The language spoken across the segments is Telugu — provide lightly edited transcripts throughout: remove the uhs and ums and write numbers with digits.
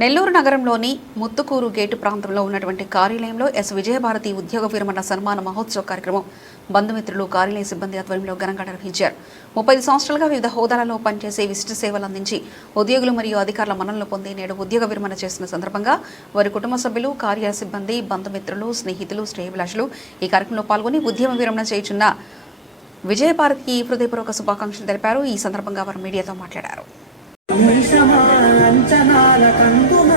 నెల్లూరు నగరంలోని ముత్తుకూరు గేటు ప్రాంతంలో ఉన్నటువంటి కార్యాలయంలో ఎస్ విజయభారతి ఉద్యోగ విరమణ సన్మాన మహోత్సవ కార్యక్రమం బంధుమిత్రులు కార్యాలయ సిబ్బంది ఆధ్వర్యంలో ఘనంగా నిర్వహించారు. 35 సంవత్సరాలుగా వివిధ హోదాలలో పనిచేసే విశిష్ట సేవలు అందించి ఉద్యోగులు మరియు అధికారుల మన్ననలు పొంది నేడు ఉద్యోగ విరమణ చేసిన సందర్భంగా వారి కుటుంబ సభ్యులు, కార్యాలయ సిబ్బంది, బంధుమిత్రులు, స్నేహితులు, శ్రేయోభిలాషులు ఈ కార్యక్రమంలో పాల్గొని ఉద్యోగ విరమణ చేయుచున్న విజయభారతికి హృదయపూర్వక శుభాకాంక్షలు తెలిపారు. ఈ సందర్భంగా వారు మీడియాతో మాట్లాడారు. అంచనాల కందున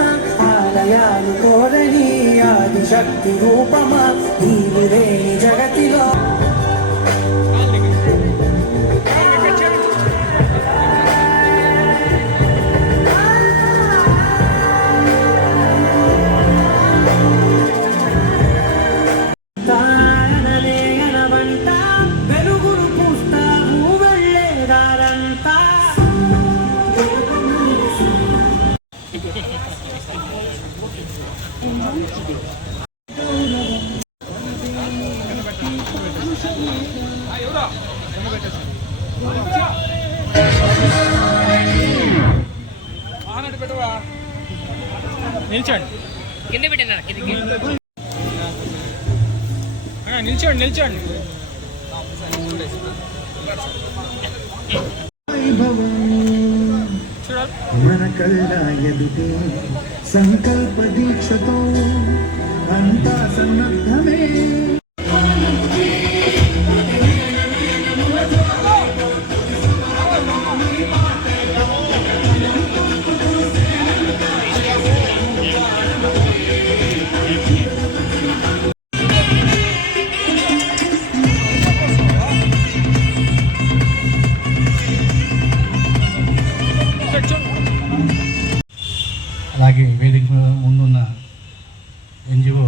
ఆలయాలు కోరని ఆదిశక్తి రూపమా నీవు లేని జగతిలో వెలుగులు పూస్తావు వెళ్ళేదారంతా నిల్చోండి, కింద పెట్టినా నిల్చోండి నిల్చోండి. మన కళ్ళ ఎదుటే సంకల్ప దీక్షతో అంతా సన్నద్ధమే. అలాగే వేదిక ముందున్న ఎన్జిఓ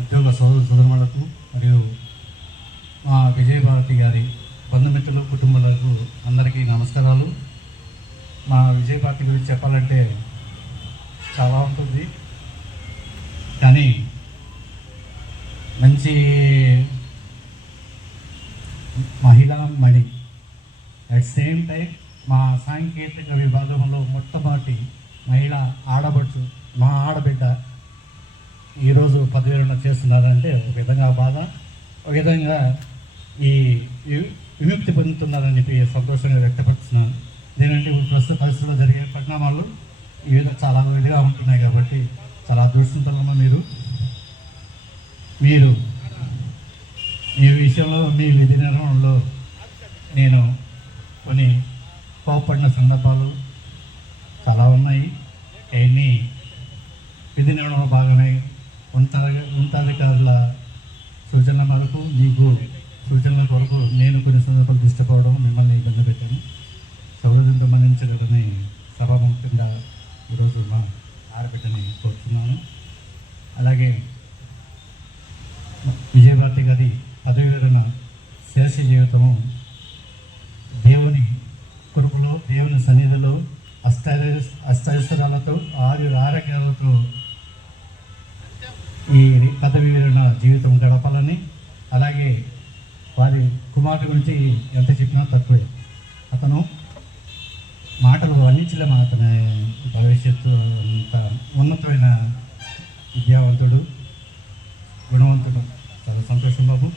ఉద్యోగ సోదరులకు మరియు మా విజయభారతి గారి బంధుమిత్రులు, కుటుంబాలకు అందరికీ నమస్కారాలు. మా విజయభారతి గురించి చెప్పాలంటే చాలా ఉంటుంది, కానీ మంచి మహిళా మణి. అట్ సేమ్ టైం మా సాంకేతిక విభాగంలో మొట్టమొదటి మహిళ ఆడబడుచు మా ఆడబిడ్డ ఈరోజు పదవిరమణ చేస్తున్నారంటే ఒక విధంగా బాధ, ఒక విధంగా ఈ విముక్తి పొందుతున్నారని చెప్పి సంతోషంగా వ్యక్తపరుస్తున్నాను. ఎందుకంటే ఇప్పుడు ప్రస్తుత పరిస్థితుల్లో జరిగే పరిణామాలు ఈ విధంగా చాలా విధిగా ఉంటున్నాయి కాబట్టి చాలా అదృష్టంతో మీరు ఈ విషయంలో మీ విధి నిర్వహణలో నేను కొన్ని కోపడిన సందర్భాలు చాలా ఉన్నాయి. అవన్నీ విధి నిర్వహణలో భాగమే ఉన్నతాధికారుల సూచనల మేరకు మీకు సూచనల కొరకు నేను కొన్ని సందర్భాలు ఇష్టపడడం మిమ్మల్ని ఇబ్బంది పెట్టాను. సౌలభ్యంతో మన్నించగలని సభాముఖంగా ఈరోజు మా ఆడబిడ్డని కోరుతున్నాను. అలాగే విజయభారతి గారి పదవి విరమణ శేష జీవితము దేవుని కొరకులో, దేవుని సన్నిధిలో అష్టైశ్వర్యాలతో, ఆరోగ్యాలతో ఈ పదవి విరమణ జీవితం గడపాలని, అలాగే వారి కుమారుడి గురించి ఎంత చెప్పినా తక్కువే. అతను మాటలు వర్ణించలేము. అతని భవిష్యత్తు అంత ఉన్నతమైన విద్యావంతుడు, గుణవంతుడు. చాలా సంతోషం బాబు.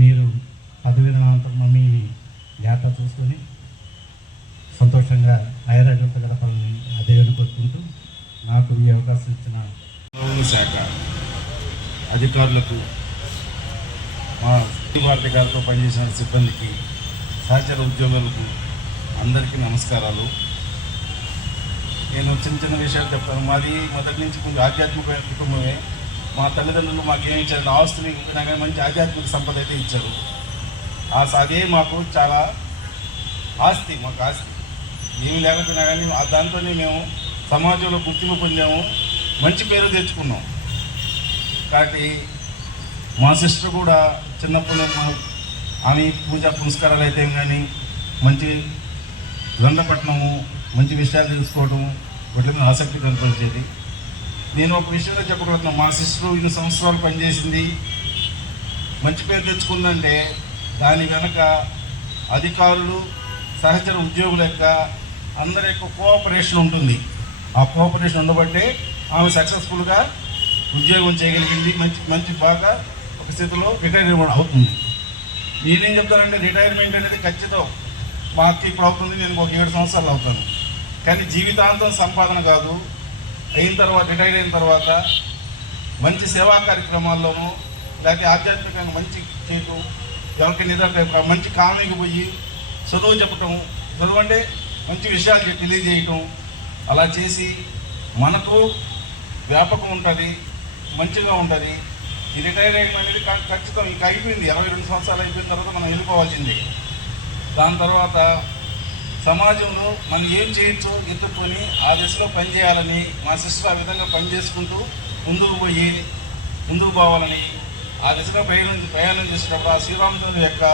మీరు పదవి విరమణానంతరం మీ జాగ్రత్త చూసుకొని సంతోషంగా ఆయుర్వేదంతో గడపాలని అదే కోరుకుంటూ నాకు ఈ అవకాశం ఇచ్చిన శాఖ అధికారులకు, మా భారతి గారితో పనిచేసిన సిబ్బందికి, సహచర ఉద్యోగులకు అందరికీ నమస్కారాలు. నేను చిన్న చిన్న విషయాలు చెప్తాను. మాది మొదటి నుంచి కొంచెం ఆధ్యాత్మిక కుటుంబమే. మా తల్లిదండ్రులు మాకు ఏమి ఇచ్చారు, ఆస్తులు ఇంకా కానీ మంచి ఆధ్యాత్మిక సంపద అయితే ఇచ్చారు. అదే మాకు చాలా ఆస్తి, మాకు ఆస్తి ఏమి లేకపోయినా కానీ దాంతోనే మేము సమాజంలో గుర్తింపు పొందాము, మంచి పేరు తెచ్చుకున్నాం. కాబట్టి మా సిస్టర్ కూడా చిన్నప్పుడు ఆమె పూజా పునస్కారాలు అయితే కానీ మంచి గ్రంథపట్నము, మంచి విషయాలు తెలుసుకోవటము వాటి మీద ఆసక్తి కనపరిచేది. నేను ఒక విషయంలో చెప్పగలుగుతున్నాను. మా సిస్టర్ 2 సంవత్సరాలు పనిచేసింది, మంచి పేరు తెచ్చుకుందంటే దాని వెనక అధికారులు, సహచర ఉద్యోగుల యొక్క అందరి యొక్క కోఆపరేషన్ ఉంటుంది. ఆ కోఆపరేషన్ ఉండబట్టే ఆమె సక్సెస్ఫుల్గా ఉద్యోగం చేయగలిగింది. మంచి బాగా ఒక స్థితిలో రిటైర్మెంట్ అవుతుంది. నేనేం చెప్తానంటే రిటైర్మెంట్ అనేది ఖచ్చితం. మా అక్క ఇప్పుడు అవుతుంది, నేను ఒక 7 సంవత్సరాలు అవుతాను. కానీ జీవితాంతం సంపాదన కాదు. అయిన తర్వాత రిటైర్ అయిన తర్వాత మంచి సేవా కార్యక్రమాల్లోనూ లేకపోతే ఆధ్యాత్మికంగా మంచి చేయటం, ఎవరికి నిద్ర మంచి కాలనీకి పోయి చదువు చెప్పటం, చదువు అంటే మంచి విషయాలు తెలియజేయటం, అలా చేసి మనకు వ్యాపకం ఉంటుంది, మంచిగా ఉంటుంది. ఈ రిటైర్మెంట్ అనేది ఖచ్చితం ఇక అయిపోయింది. 22 సంవత్సరాలు అయిపోయిన తర్వాత మనం వెళ్ళిపోవాల్సిందే. దాని తర్వాత సమాజంలో మనం ఏం చేయొచ్చో ఎత్తుకొని ఆ దిశలో పనిచేయాలని మా సిస్టర్ ఆ విధంగా పనిచేసుకుంటూ ముందుకు పోవాలని ఆ దిశగా ప్రయాణం చేసేటప్పుడు ఆ శ్రీరామచంద్రుని యొక్క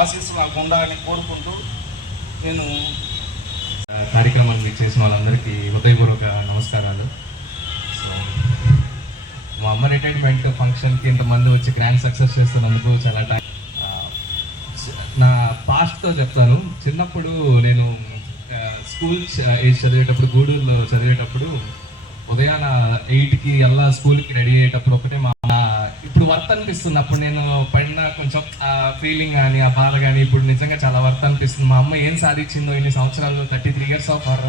ఆశీస్సులు నాకు ఉండాలని కోరుకుంటూ నేను కార్యక్రమాన్ని చేసిన వాళ్ళందరికీ హృదయపూర్వక నమస్కారాలు. సో మా అమ్మ రిటైర్మెంట్ ఫంక్షన్కి ఇంతమంది వచ్చి గ్రాండ్ సక్సెస్ చేస్తున్నందుకు చాలా నా పాస్ట్తో చెప్తాను. చిన్నప్పుడు నేను స్కూల్ ఏజ్ చదివేటప్పుడు, గూడూరులో చదివేటప్పుడు ఉదయాన 8కి అలా స్కూల్కి రెడీ అయ్యేటప్పుడు ఒకటే మా ఇప్పుడు వర్త్ అనిపిస్తుంది. అప్పుడు నేను పడిన కొంచెం ఆ ఫీలింగ్ కానీ ఆ బాధ కానీ ఇప్పుడు నిజంగా చాలా వర్త్ అనిపిస్తుంది. మా అమ్మ ఏం సాధించిందో ఇన్ని సంవత్సరాలు 33 years ఆఫ్ అవర్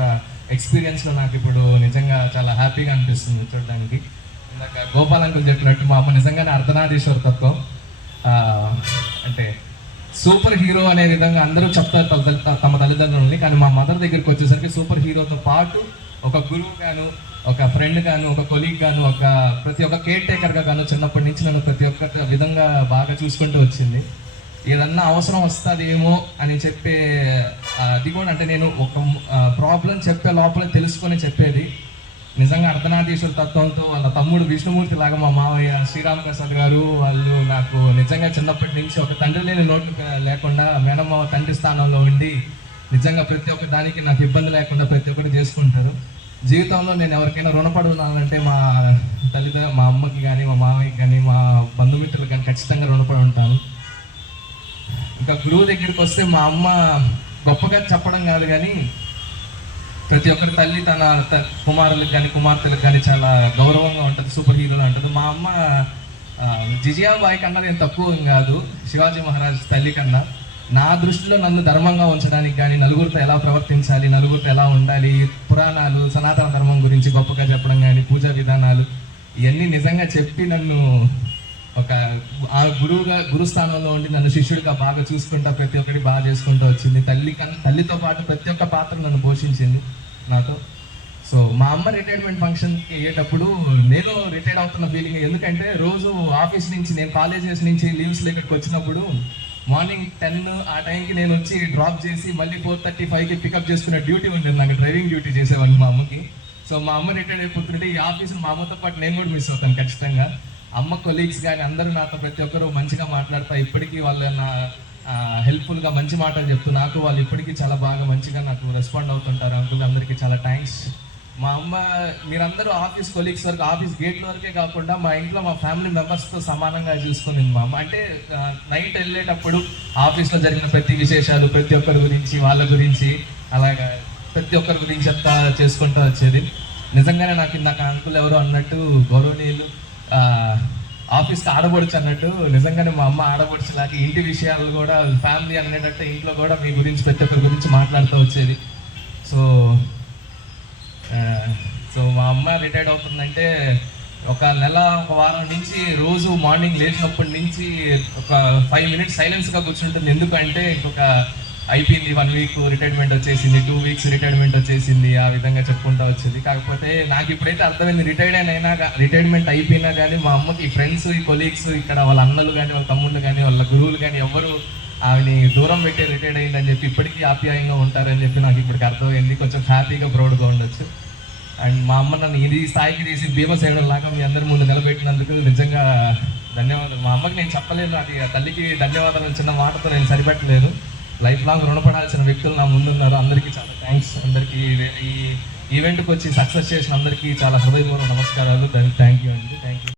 ఎక్స్పీరియన్స్లో నాకు ఇప్పుడు నిజంగా చాలా హ్యాపీగా అనిపిస్తుంది చూడడానికి. ఇందాక గోపాల్ అంకుల్ చెప్పినట్టు మా అమ్మ నిజంగానే అర్ధనారీశ్వర తత్వం. అంటే సూపర్ హీరో అనే విధంగా అందరూ చెప్తారు తమ తల్లిదండ్రులని, కానీ మా మదర్ దగ్గరికి వచ్చేసరికి సూపర్ హీరోతో పాటు ఒక గురువు గాను, ఒక ఫ్రెండ్ గాను, ఒక కొలీగ్ గాను, ప్రతి ఒక్క కేర్ టేకర్గా గాను చిన్నప్పటి నుంచి నన్ను ప్రతి ఒక్క విధంగా బాగా చూసుకుంటూ వచ్చింది. ఏదన్నా అవసరం వస్తుందేమో అని చెప్పే అది కూడా అంటే నేను ఒక ప్రాబ్లం చెప్పే లోపల తెలుసుకొని చెప్పేది. నిజంగా అర్ధనారీశ్వర తత్వంతో వాళ్ళ తమ్ముడు విష్ణుమూర్తి లాగా మా మావయ్య శ్రీరామ్ ప్రసాద్ గారు వాళ్ళు నాకు నిజంగా చిన్నప్పటి నుంచి ఒక తండ్రి లేని లోటు లేకుండా మేనమ్మ తండ్రి స్థానంలో ఉండి నిజంగా ప్రతి ఒక్క దానికి నాకు ఇబ్బంది లేకుండా ప్రతి ఒక్కటి చేసుకుంటారు. జీవితంలో నేను ఎవరికైనా రుణపడి ఉన్నానంటే మా తల్లిదండ్రులు, మా అమ్మకి కానీ, మా మామయ్యకి కానీ, మా బంధుమిత్రులకు కానీ ఖచ్చితంగా రుణపడి ఉంటాను. ఇంకా గురువు దగ్గరికి వస్తే మా అమ్మ గొప్పగా చెప్పడం కాదు కానీ ప్రతి ఒక్కరి తల్లి తన కుమారులకు కానీ కుమార్తెలకు కానీ చాలా గౌరవంగా ఉంటుంది, సూపర్ హీరోలు అంటుంది. మా అమ్మ జిజియాబాయి కన్నా నేను తక్కువ కాదు, శివాజీ మహారాజ్ తల్లి కన్నా. నా దృష్టిలో నన్ను ధర్మంగా ఉంచడానికి కానీ, నలుగురితో ఎలా ప్రవర్తించాలి, నలుగురితో ఎలా ఉండాలి, పురాణాలు సనాతన ధర్మం గురించి గొప్పగా చెప్పడం కానీ, పూజా విధానాలు ఇవన్నీ నిజంగా చెప్పి నన్ను ఒక ఆ గురుస్థానంలో ఉండి నన్ను శిష్యుడిగా బాగా చూసుకుంటా ప్రతి ఒక్కటి బాగా చేసుకుంటూ వచ్చింది. తల్లితో పాటు ప్రతి ఒక్క పాత్ర నన్ను పోషించింది నాతో. సో మా అమ్మ రిటైర్మెంట్ ఫంక్షన్కి అయ్యేటప్పుడు నేను రిటైర్ అవుతున్న ఫీలింగ్. ఎందుకంటే రోజు ఆఫీస్ నుంచి నేను కాలేజెస్ నుంచి లీవ్స్ ఇక్కడికి వచ్చినప్పుడు మార్నింగ్ 10 ఆ టైంకి నేను వచ్చి డ్రాప్ చేసి మళ్ళీ 4:35కి పికప్ చేసుకునే డ్యూటీ ఉండేది నాకు, డ్రైవింగ్ డ్యూటీ చేసేవాళ్ళు మా అమ్మకి. సో మా అమ్మ రిటైర్ అయిపోతుంటే ఈ ఆఫీసులో మా అమ్మతో పాటు నేను కూడా మిస్ అవుతాను ఖచ్చితంగా. అమ్మ కొలీగ్స్ కానీ అందరూ నాతో ప్రతి ఒక్కరు మంచిగా మాట్లాడతా, ఇప్పటికీ వాళ్ళ నా హెల్ప్ఫుల్గా మంచి మాటలు చెప్తూ నాకు వాళ్ళు ఇప్పటికీ చాలా బాగా మంచిగా నాకు రెస్పాండ్ అవుతుంటారు. అంకుల్ అందరికీ చాలా థ్యాంక్స్. మా అమ్మ మీరందరూ ఆఫీస్ కొలీగ్స్ వరకు, ఆఫీస్ గేట్ల వరకే కాకుండా మా ఇంట్లో మా ఫ్యామిలీ మెంబర్స్తో సమానంగా చూసుకుంది మా అమ్మ. అంటే నైట్ వెళ్ళేటప్పుడు ఆఫీస్లో జరిగిన ప్రతి విశేషాలు ప్రతి ఒక్కరి గురించి, వాళ్ళ గురించి, అలాగా ప్రతి ఒక్కరి గురించి అంతా చేసుకుంటూ వచ్చేది. నిజంగానే నాకు ఇందాక అంకుల్ ఎవరో అన్నట్టు గౌరవనీయులు ఆఫీస్కి ఆడబడుచు అన్నట్టు నిజంగానే మా అమ్మ ఆడబడుచులాగా ఇంటి విషయాలు కూడా ఫ్యామిలీ అనేటట్టు ఇంట్లో కూడా మీ గురించి ప్రతి ఒక్కరి గురించి మాట్లాడుతూ వచ్చేది. సో మా అమ్మ రిటైర్డ్ అవుతుందంటే ఒక నెల ఒక వారం నుంచి రోజు మార్నింగ్ లేచినప్పటి నుంచి ఒక 5 minutes సైలెన్స్గా కూర్చుంటుంది. ఎందుకంటే ఇంకొక అయిపోయింది 1 week రిటైర్మెంట్ వచ్చేసింది, 2 weeks రిటైర్మెంట్ వచ్చేసింది, ఆ విధంగా చెప్పుకుంటూ వచ్చేది. కాకపోతే నాకు ఇప్పుడైతే అర్థమైంది రిటైర్మెంట్ అయిపోయినా కానీ మా అమ్మకి ఫ్రెండ్స్, ఈ కొలీగ్స్, ఇక్కడ వాళ్ళ అన్నలు కానీ, వాళ్ళ తమ్ముళ్ళు కానీ, వాళ్ళ గురువులు కానీ ఎవరు ఆమెని దూరం పెట్టి రిటైర్డ్ అయిందని చెప్పి ఇప్పటికీ ఆప్యాయంగా ఉంటారని చెప్పి నాకు ఇప్పటికి అర్థమైంది. కొంచెం హ్యాపీగా ప్రౌడ్గా ఉండొచ్చు. అండ్ మా అమ్మ నన్ను ఇది స్థాయికి తీసి భీమసేనుడు లాగా మీ అందరి ముందు నిలబెట్టినందుకు నిజంగా ధన్యవాదాలు. మా అమ్మకి నేను చెప్పలేను, అది ఆ తల్లికి ధన్యవాదాలు చిన్న మాటతో నేను సరిపెట్టలేదు. లైఫ్ లాంగ్ రుణపడాల్సిన వ్యక్తులు నా ముందున్నారు. అందరికీ చాలా థ్యాంక్స్. అందరికీ ఈ ఈవెంట్కి వచ్చి సక్సెస్ చేసిన అందరికీ చాలా హృదయపూర్వక నమస్కారాలు. థ్యాంక్ యూ అండి. Thank you.